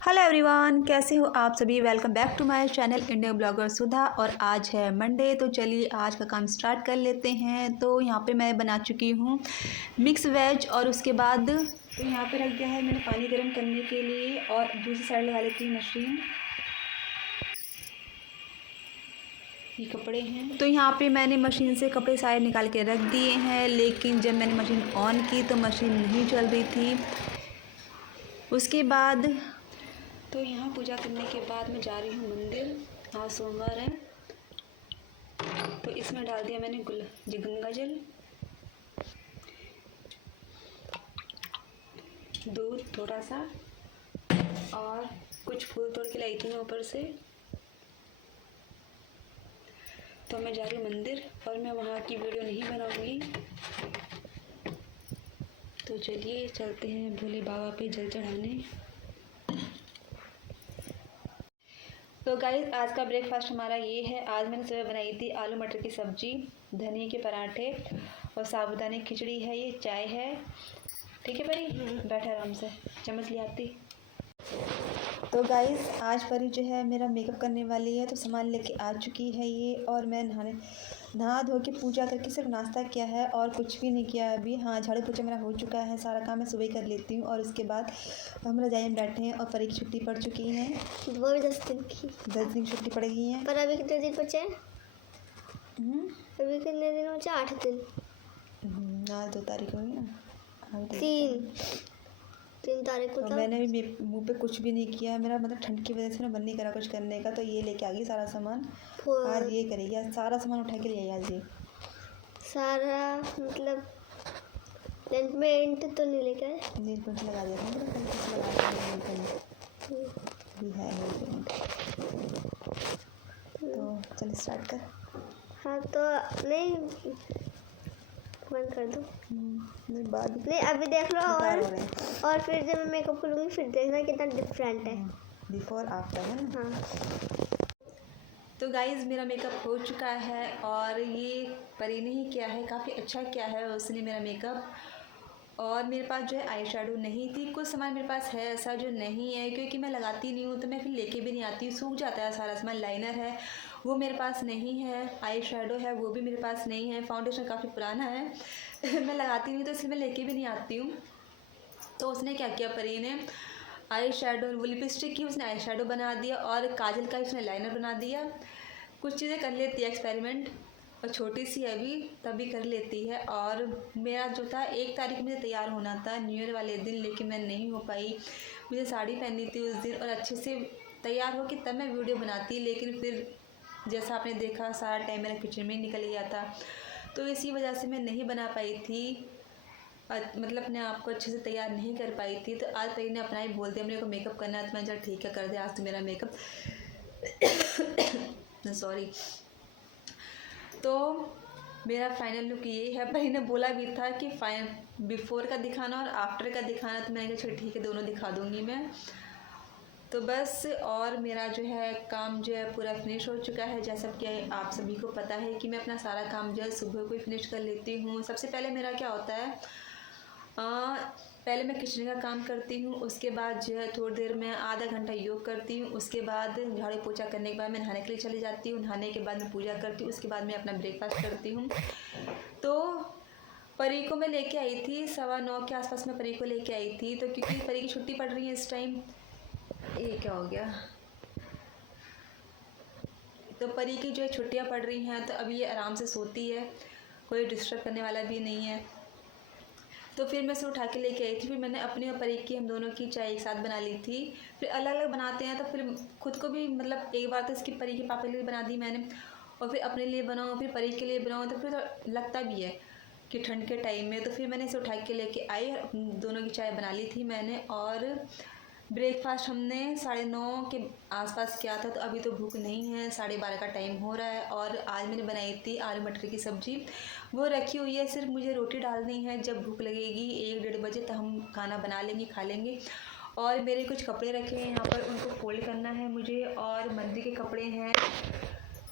Hello everyone, कैसे हो आप सभी। Welcome back to my channel Indian blogger Sudha. और आज है मंडे, तो चलिए आज का काम स्टार्ट कर लेते हैं। तो यहाँ पे मैं बना चुकी हूँ मिक्स वेज। और उसके बाद तो यहाँ पे रख दिया है मैंने पानी गर्म करने के लिए, और दूसरी साइड लगा लेती हूँ मशीन। ये कपड़े हैं, तो यहाँ पे मैंने मशीन से कपड़े सारे निकाल के रख दिए हैं। लेकिन जब मैंने मशीन ऑन की तो मशीन नहीं चल रही थी। उसके बाद तो यहाँ पूजा करने के बाद मैं जा रही हूँ मंदिर। आज सोमवार है, तो इसमें डाल दिया मैंने गंगा जल, दूध थोड़ा सा, और कुछ फूल तोड़ के लाई थी मैं ऊपर से। तो मैं जा रही हूँ मंदिर, और मैं वहाँ की वीडियो नहीं बनाऊँगी। तो चलिए चलते हैं भोले बाबा पे जल चढ़ाने। तो गाइस, आज का ब्रेकफास्ट हमारा ये है। आज मैंने सुबह बनाई थी आलू मटर की सब्जी, धनिया के पराठे और साबूदाने की खिचड़ी है। ये चाय है। ठीक है परी, बैठा आराम से, चम्मच ले आती। तो गाइस, आज परी जो है मेरा मेकअप करने वाली है, तो सामान लेके आ चुकी है ये। और मैं नहा धो के पूजा करके सिर्फ नाश्ता किया है और कुछ भी नहीं किया अभी। हाँ, झाड़ू पोछा मेरा हो चुका है, सारा काम मैं सुबह कर लेती हूँ। और उसके बाद हम रजाई में बैठे हैं, और परी की छुट्टी पड़ चुकी है। वो भी 10 दिन की 10 दिन की छुट्टी पड़ गई है। पर अभी कितने दिन बचे हैं? अभी कितने दिन बचे? 8 दिन। आज 2 तारीख होगी ना। 3 तारीख को। मैंने भी मुंह पे कुछ भी नहीं किया है। मेरा मतलब ठंड की वजह से ना मन नहीं करा कुछ करने का। तो ये लेके आ गई सारा सामान। आज ये करेगी, आज सारा सामान उठा के ले आई आज ये सारा। मतलब लेंट तो नहीं लेके आए। नेल पेंट लगा दिया था, कल किस लगा दिया भी है नेल पेंट। तो चल स्टार्ट कर। हाँ तो नहीं, बंद कर दो। नहीं अभी देख लो। और फिर जब मैं मेकअप करूँगी फिर देखना कितना डिफरेंट है। बिफोर आफ्टर है ना। हाँ। तो गाइज़, मेरा मेकअप हो चुका है, और ये परी ने ही किया है। काफ़ी अच्छा किया है उसने मेरा मेकअप। और मेरे पास जो है आई शेडो नहीं थी। कुछ सामान मेरे पास है ऐसा जो नहीं है, क्योंकि मैं लगाती नहीं हूँ तो मैं फिर लेके भी नहीं आती हूँ, सूख जाता है सारा सामान। लाइनर है वो मेरे पास नहीं है, आई शेडो है वो भी मेरे पास नहीं है, फाउंडेशन काफ़ी पुराना है मैं लगाती नहीं तो इसलिए मैं लेके भी नहीं आती हूँ। तो उसने क्या किया, परी ने आई शेडो, वो लिपस्टिक की उसने आई शेडो बना दिया, और काजल का उसने लाइनर बना दिया। कुछ चीज़ें कर लेती है एक्सपेरिमेंट, और छोटी सी अभी तभी कर लेती है। और मेरा जो था 1 तारीख मुझे तैयार होना था न्यू ईयर वाले दिन, लेकिन मैं नहीं हो पाई। मुझे साड़ी पहननी थी उस दिन, और अच्छे से तैयार हो कि तब मैं वीडियो बनाती। लेकिन फिर जैसा आपने देखा सारा टाइम मेरा किचन में निकल गया था, तो इसी वजह से मैं नहीं बना पाई थी, मतलब अपने आप को अच्छे से तैयार नहीं कर पाई थी। तो आज परी ने अपना ही बोल दिया मेरे को मेकअप करना है, तो मैं चल ठीक है कर दे आज तो मेरा मेकअप सॉरी। तो मेरा फाइनल लुक ये है। परी ने बोला भी था कि बिफोर का दिखाना और आफ्टर का दिखाना, तो मैंने कहा चल ठीक है दोनों दिखा दूँगी मैं। तो बस, और मेरा जो है काम जो है पूरा फिनिश हो चुका है। जैसा कि आप सभी को पता है कि मैं अपना सारा काम जो है सुबह को ही फिनिश कर लेती हूँ। सबसे पहले मेरा क्या होता है, पहले मैं किचन का काम करती हूँ, उसके बाद जो है थोड़ी देर मैं आधा घंटा योग करती हूँ, उसके बाद झाड़ू पोछा करने के बाद मैं नहाने के लिए चली जाती हूँ, नहाने के बाद मैं पूजा करती हूँ, उसके बाद मैं अपना ब्रेकफास्ट करती हूँ। तो परी को मैं लेके आई थी 9:15 के आसपास में परी को लेके आई थी। तो क्योंकि परी की छुट्टी पड़ रही है इस टाइम, ये क्या हो गया, तो परी की जो है छुट्टियां पड़ रही हैं, तो अब ये आराम से सोती है, कोई डिस्टर्ब करने वाला भी नहीं है। तो फिर मैं इसे उठा के लेके आई थी। फिर मैंने अपनी और परी की, हम दोनों की चाय एक साथ बना ली थी। फिर अलग अलग बनाते हैं तो फिर खुद को भी, मतलब एक बार तो इसकी परी के पापा के लिए बना दी मैंने, और फिर अपने लिए बनाऊँ, फिर परी के लिए बनाऊँ, तो फिर तो लगता भी है कि ठंड के टाइम में। तो फिर मैंने इसे उठा के लेके आई, दोनों की चाय बना ली थी मैंने। और ब्रेकफास्ट हमने 9:30 के आसपास किया था। तो अभी तो भूख नहीं है, 12:30 का टाइम हो रहा है। और आज मैंने बनाई थी आलू मटर की सब्ज़ी, वो रखी हुई है, सिर्फ मुझे रोटी डालनी है। जब भूख लगेगी 1-1:30 बजे तो हम खाना बना लेंगे, खा लेंगे। और मेरे कुछ कपड़े रखे हैं यहाँ पर, उनको फोल्ड करना है मुझे। और मंदिर के कपड़े हैं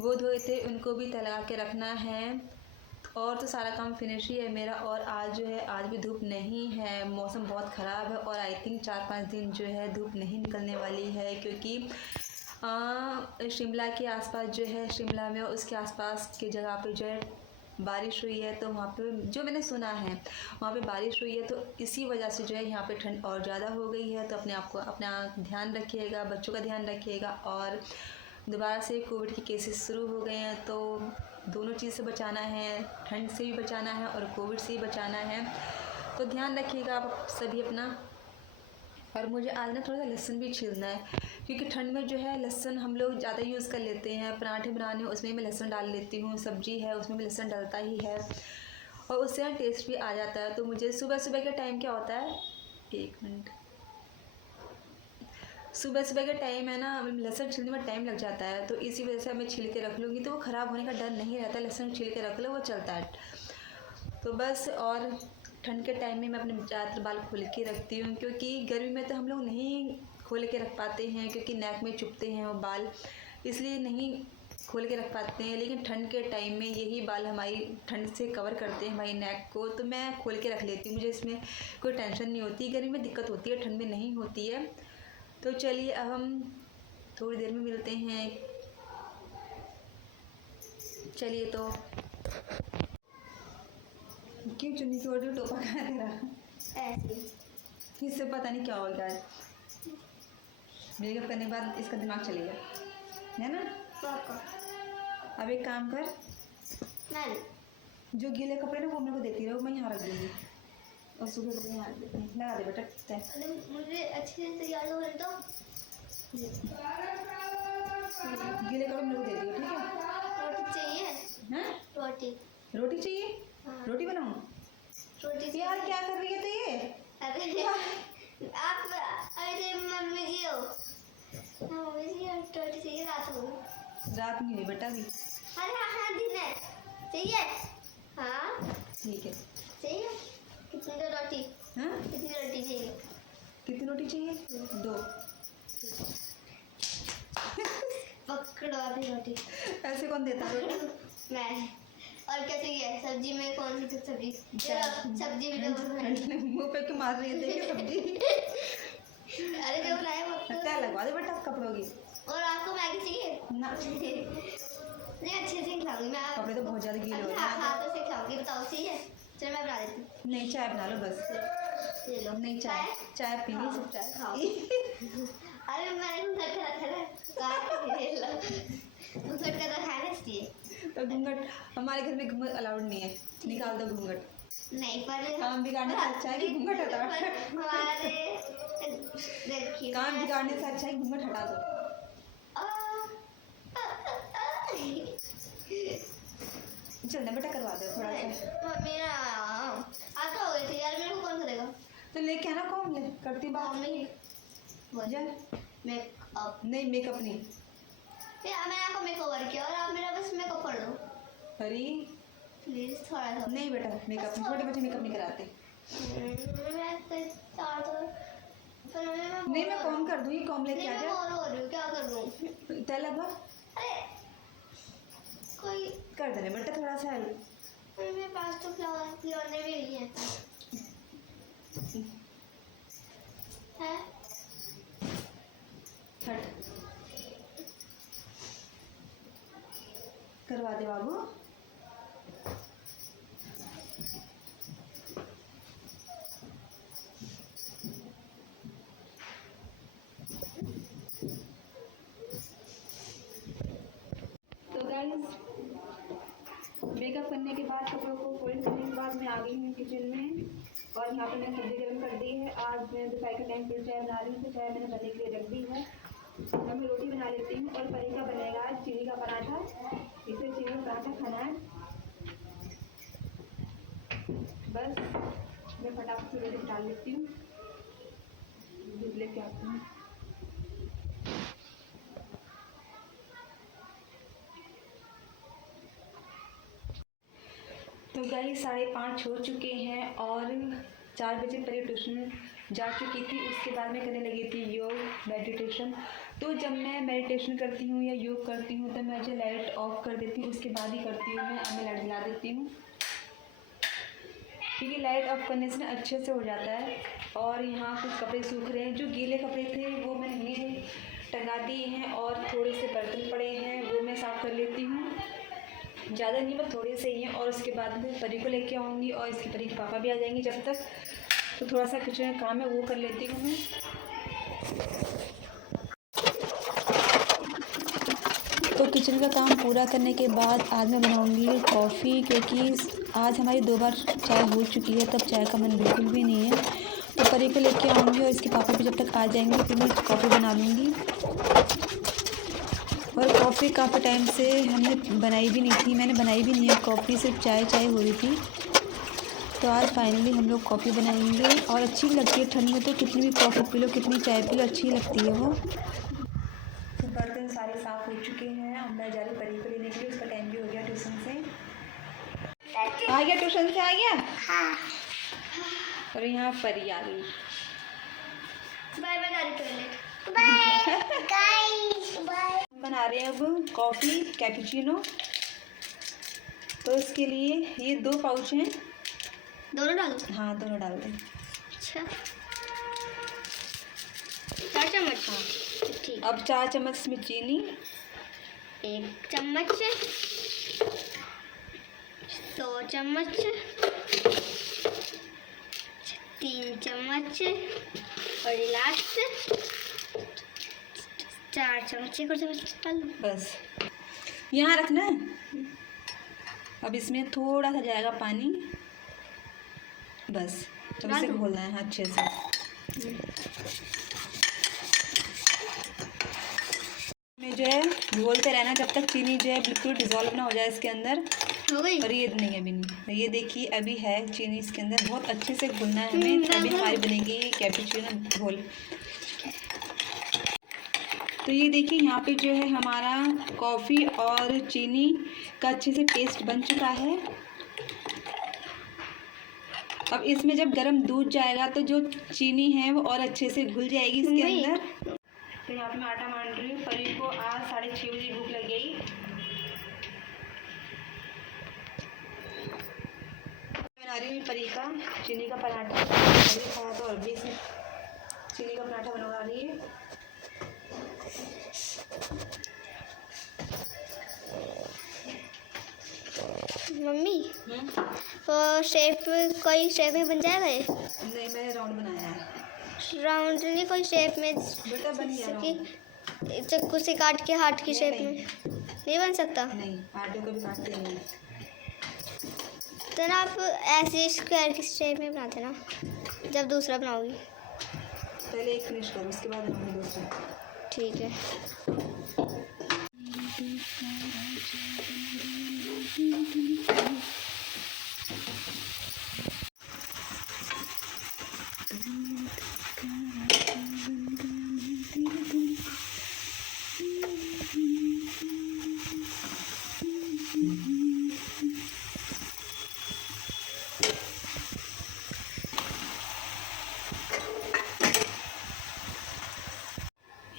वो धोए थे, उनको भी तैयार के रखना है। और तो सारा काम फिनिश ही है मेरा। और आज जो है, आज भी धूप नहीं है, मौसम बहुत ख़राब है और आई थिंक 4-5 दिन जो है धूप नहीं निकलने वाली है, क्योंकि शिमला के आसपास जो है, शिमला में और उसके आसपास की जगह पे जो है बारिश हुई है। तो वहाँ पे जो मैंने सुना है वहाँ पे बारिश हुई है, तो इसी वजह से जो है यहाँ पे ठंड और ज़्यादा हो गई है। तो अपने आप को अपना ध्यान रखिएगा, बच्चों का ध्यान रखिएगा। और दोबारा से कोविड के केसेस शुरू हो गए हैं, तो दोनों चीज़ से बचाना है, ठंड से भी बचाना है और कोविड से भी बचाना है। तो ध्यान रखिएगा आप सभी अपना। और मुझे आज ना थोड़ा सा लहसुन भी छीलना है, क्योंकि ठंड में जो है लहसुन हम लोग ज़्यादा यूज़ कर लेते हैं। पराठे बनाने उसमें मैं लहसुन डाल लेती हूँ, सब्जी है उसमें भी लहसुन डलता ही है और उससे ना टेस्ट भी आ जाता है। तो मुझे सुबह सुबह के टाइम क्या होता है, 1 मिनट, सुबह सुबह का टाइम है ना, लहसुन छीलने में टाइम लग जाता है। तो इसी वजह से मैं छील के रख लूँगी, तो वो ख़राब होने का डर नहीं रहता। लहसुन छील के रख लो, वो चलता है। तो बस, और ठंड के टाइम में मैं अपने ज़्यादातर बाल खोल के रखती हूँ, क्योंकि गर्मी में तो हम लोग नहीं खोल के रख पाते हैं, क्योंकि नेक में चुभते हैं वो बाल, इसलिए नहीं खोल के रख पाते हैं। लेकिन ठंड के टाइम में यही बाल हमारी ठंड से कवर करते हैं हमारी नेक को, तो मैं खोल के रख लेती हूँ। मुझे इसमें कोई टेंशन नहीं होती। गर्मी में दिक्कत होती है, ठंड में नहीं होती है। तो चलिए अब हम थोड़ी देर में मिलते हैं। चलिए, तो क्यों चुन्नी की ओर टोपा कहाँ तेरा ऐसे इससे पता नहीं क्या होगा आज। मेकअप करने के बाद इसका दिमाग चलेगा, है ना। पापा अब एक काम कर, मैं जो गीले कपड़े ना वो मेरे को देती रहो, मैं यहाँ रख दूँगी और सुबह कपड़े यहाँ रख देती हूँ। लगा दे बेटा। अरे मुझे अच्छे से तैयार हो तो गीले कपड़े मेरे को दे दियो, ठीक है। रोटी चाहिए? हैं, रोटी चाहिए? हाँ। रोटी बनाऊँ? रोटी यार क्या कर रही है तो ये? अरे आप अरे मम्मी जी हो, मम्मी जी रोटी चाहिए रात को। रात नहीं हुई बेटा अभी। अरे हाँ दिन है, चाहिए? हाँ ठीक है। चाहिए। कितनी तो रोटी? हाँ, कितनी रोटी चाहिए? कितनी रोटी चाहिए? 2। पकड़ो अभी रोटी। ऐसे कौन देता रोटी? मैं। और क्या चाहिए? सब्जी में कौन सी सब्जी? सब्जी में मुंह पे क्यों मार रही है, देखिए सब्जी। अरे जो बनाया वो क्या लगवा दे बेटा कपड़ों की। और आपको मैगी चाहिए ना, नहीं अच्छे से खिलाऊंगी मैं। कपड़े तो बहुत ज्यादा गीले हो रहे हैं। हाथों से खिलाऊंगी, बताओ चाहिए? चलो मैं बना देती हूँ। नहीं, चाय बना लो बस। ये लो। नहीं, चाय पी ली, सब चाय खाओ। अरे मैंने घूंघट का रखा है, काट के लो। घूंघट का रखा है इसलिए। तो घूंघट हमारे घर में घूंघट अलाउड नहीं है, निकाल दो घूंघट। नहीं पर काम बिगाड़ने से अच्छा है कि घूंघट हटा। हमारे देखिए काम बिगाड़ने से अच्छा है घूंघट हटा दो। चलना बेटा, करवा दो थोड़ा सा। मम्मी ना आता हो गई थी यार, मेरे को कौन करेगा? तो लेके आना, कौन ले करती बात। मम्मी वजह मेकअप नहीं, मेकअप नहीं। मैंने आपको मेकओवर किया और आप मेरा बस मेकअप कर दो अरे प्लीज थोड़ा सा। नहीं बेटा, मेकअप नहीं, छोटे बच्चे मेकअप नहीं कराते। नहीं, मैं कॉम कर दूंगी, कॉम लेके आ जा। हो रही हूँ, क्या कर दूँ? तेल लगा, अरे कोई कर देने बेटा थोड़ा सा हेल्प। मेरे पास तो खिलौने भी नहीं है। हट, करवा दे बाबू। तो गाइस, मेकअप करने के बाद, कपड़ों को फोल्ड करने के बाद मैं आ गई हूँ किचन में और यहाँ पे मैंने सब्जी गर्म कर दी है। आज मैं दोपहर के टाइम फिर चाय बना रही हूँ, तो चाय मैंने बनने के लिए रख दी है। अब मैं रोटी बना लेती हूँ और परी का बनेगा आज चीनी का पराठा। इसे चीनी का पराठा खाना है। बस मैं फटाफट से रोटी डाल लेती हूँ, दूध लेके आती हूँ। तो गाइस 5:30 हो चुके हैं और 4 बजे परी ट्यूशन जा चुकी थी। उसके बाद में करने लगी थी योग, मेडिटेशन। तो जब मैं मेडिटेशन करती हूँ या योग करती हूँ तो मैं जो लाइट ऑफ कर देती हूँ, उसके बाद ही करती हूँ मैं। अब मैं लाइट जला देती हूँ। क्योंकि लाइट ऑफ करने से ना अच्छे से हो जाता है। और यहाँ कुछ कपड़े सूख रहे हैं, जो गीले कपड़े थे वो मैंने नीचे टंगा दिए हैं और थोड़े से बर्तन पड़े हैं वो मैं साफ़ कर लेती हूँ, ज़्यादा नहीं बस थोड़े से ही हैं। और उसके बाद में परी को लेके आऊँगी और इसके परी के पापा भी आ जाएंगे जब तक, तो थोड़ा सा किचन का काम है वो कर लेती हूँ मैं। तो किचन का काम पूरा करने के बाद आज मैं बनाऊंगी कॉफ़ी, क्योंकि आज हमारी 2 बार चाय हो चुकी है, तब चाय का मन बिल्कुल भी नहीं है। तो परी को लेके आऊँगी और इसके पापा भी जब तक आ जाएंगे फिर मैं कॉफ़ी बना लूँगी। और कॉफ़ी काफ़ी टाइम से हमने बनाई भी नहीं थी, मैंने बनाई भी नहीं है कॉफ़ी, सिर्फ चाय हो रही थी। तो आज फाइनली हम लोग कॉफ़ी बनाएंगे और अच्छी भी लगती है ठंड में, तो कितनी भी कॉफ़ी पी लो कितनी चाय पी लो अच्छी लगती है वो। तो बर्तन सारे साफ़ हो चुके हैं, अब मैं जा रही परी को लेने के लिए, उसका टाइम भी हो गया ट्यूशन से। आ गया ट्यूशन से आ गया? हाँ। और यहाँ परी आ गई। Bye bye toilet. Bye guys bye. बना रहे हैं अब कॉफ़ी कैपुचिनो। तो इसके लिए ये 2 पाउच हैं। दोनों डालो? हाँ दोनों डाल दें। अच्छा 4 चम्मच? हाँ ठीक। अब 4 चम्मच में चीनी, 1 चम्मच, 2 चम्मच, 3 चम्मच और लास्ट 4 चम्मच। 1 और चम्मच डाल दो बस यहाँ रखना है। अब इसमें थोड़ा सा जाएगा पानी, बस अब इसे घोलना है अच्छे से। में जो है घोलते रहना जब तक चीनी जो है बिल्कुल डिज़ोल्व ना हो जाए इसके अंदर। हो गई? और ये नहीं अभी नहीं, ये देखिए अभी है चीनी इसके अंदर, बहुत अच्छे से घोलना है हमें, तभी हमारी बनेगी कैपुचिनो घोल। तो ये देखिए यहाँ पे जो है हमारा कॉफ़ी और चीनी का अच्छे से पेस्ट बन चुका है। अब इसमें जब गरम दूध जाएगा तो जो चीनी है वो और अच्छे से घुल जाएगी इसके अंदर। तो यहाँ पे मैं आटा मान रही हूँ, परी को आज 6:30 बजे भूख लग गई। बना रही हूँ परी का चीनी का पराठा, अभी खाया तो और भी इसमें चीनी का पराठा बनवा रही है। मम्मी तो शेप कोई शेप में बन जाएगा ये? नहीं मैंने राउंड बनाया है। राउंड नहीं, कोई शेप में बेटा बन गया कि चाकू से काट के हार्ट की शेप में नहीं बन सकता? नहीं आटे को भी काटते नहीं। तो ना आप ऐसे स्क्वायर की शेप में बनाते ना जब दूसरा बनाओगी। पहले एक फिनिश करो उसके बाद बनाऊंगी दूसरा। ठीक है।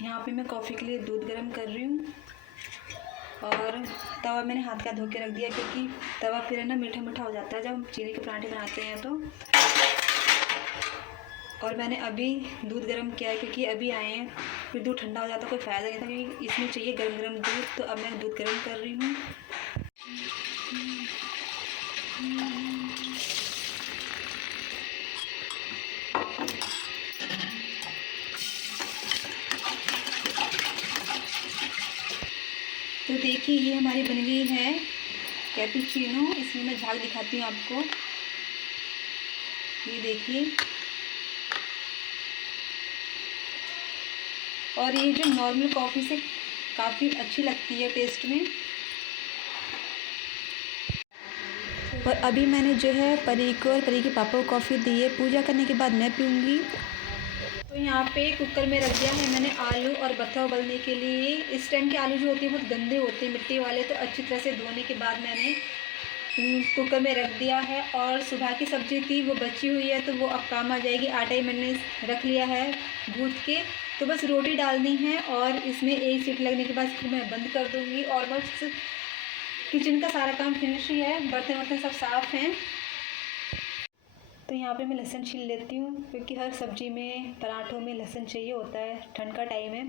यहाँ पे मैं कॉफ़ी के लिए दूध गर्म कर रही हूँ और तवा मैंने हाथ का धो के रख दिया, क्योंकि तवा फिर है ना मीठा मीठा हो जाता है जब हम चीनी के पराठे बनाते हैं तो। और मैंने अभी दूध गर्म किया है क्योंकि अभी आए हैं, फिर दूध ठंडा हो जाता कोई फ़ायदा नहीं था, क्योंकि इसमें चाहिए गरम गरम दूध। तो अब मैं दूध गर्म कर रही हूँ। तो देखिए ये हमारी बन गई है कैपुचिनो। इसमें मैं झाग दिखाती हूँ आपको, ये देखिए। और ये जो नॉर्मल कॉफ़ी से काफ़ी अच्छी लगती है टेस्ट में। और अभी मैंने जो है परी को और परी के पापा को कॉफ़ी दी है, पूजा करने के बाद मैं पीऊँगी। तो यहाँ पे कुकर में रख दिया है मैंने आलू और बत्था उबलने के लिए। इस टाइम के आलू जो होते हैं बहुत गंदे होते हैं मिट्टी वाले, तो अच्छी तरह से धोने के बाद मैंने कुकर में रख दिया है। और सुबह की सब्ज़ी थी वो बची हुई है तो वो अब काम आ जाएगी। आटा ही मैंने रख लिया है गूँथ के, तो बस रोटी डालनी है और इसमें एक सीटी लगने के बाद फिर मैं बंद कर दूँगी। और बस किचन का सारा काम फिनिश ही है, बर्तन वर्तन सब साफ़ हैं। तो यहाँ पे मैं लहसुन छील लेती हूँ, क्योंकि हर सब्ज़ी में, पराठों में लहसुन चाहिए होता है। ठंड का टाइम है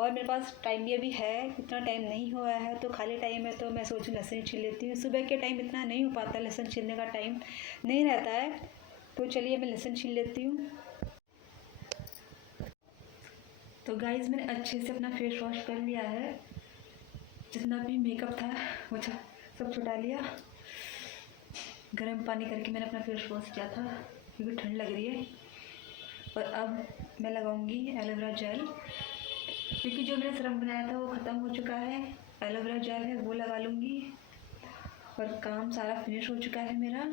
और मेरे पास टाइम भी अभी है, इतना टाइम नहीं हुआ है, तो खाली टाइम है तो मैं सोचूँ लहसुन छील लेती हूँ। सुबह के टाइम इतना नहीं हो पाता, लहसुन छीलने का टाइम नहीं रहता है, तो चलिए मैं लहसुन छील लेती हूँ। तो गाइस मैंने अच्छे से अपना फेस वॉश कर लिया है, जितना भी मेकअप था वो सब छुटा लिया। गर्म पानी करके मैंने अपना फेस वॉश किया था, क्योंकि ठंड लग रही है। और अब मैं लगाऊंगी एलोवेरा जेल, क्योंकि जो मैंने सिरम बनाया था वो ख़त्म हो चुका है। एलोवेरा जेल है वो लगा लूँगी और काम सारा फिनिश हो चुका है मेरा।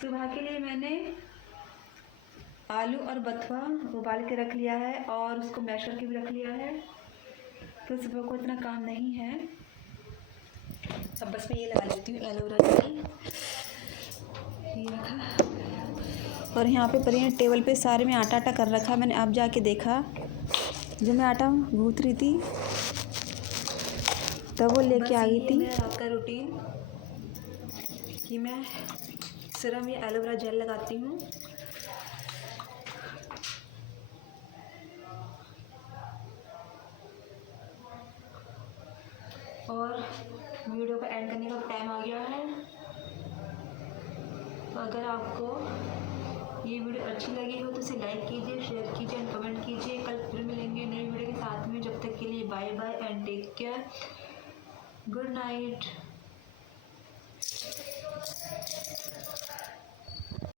सुबह के लिए मैंने आलू और बथुआ उबाल के रख लिया है और उसको मैश करके भी रख लिया है, तो सुबह को इतना काम नहीं है। अब बस मैं ये लगा लेती हूँ एलोवेरा जेल, ये रखा। और यहाँ पे परी टेबल पे सारे में आटा कर रखा। मैंने अब जाके देखा, जब मैं आटा गूँथ रही थी तब वो लेके आ गई थी। रात का रूटीन कि मैं सिरम या एलोवेरा जेल लगाती हूँ। और वीडियो का एंड करने का टाइम आ गया है। तो अगर आपको ये वीडियो अच्छी लगी हो तो इसे लाइक कीजिए, शेयर कीजिए एंड कमेंट कीजिए। कल फिर मिलेंगे नई वीडियो के साथ में। जब तक के लिए bye bye and take care, good night.